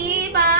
Bye.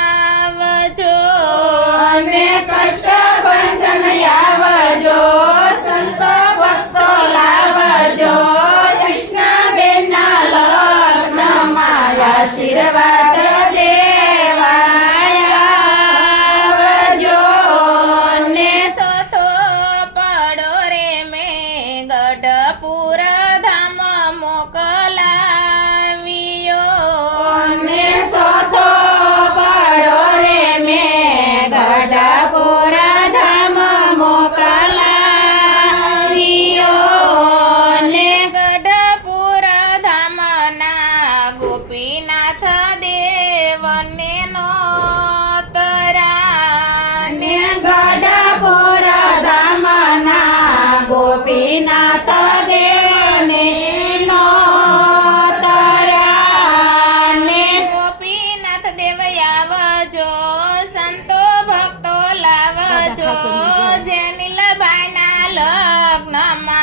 mama.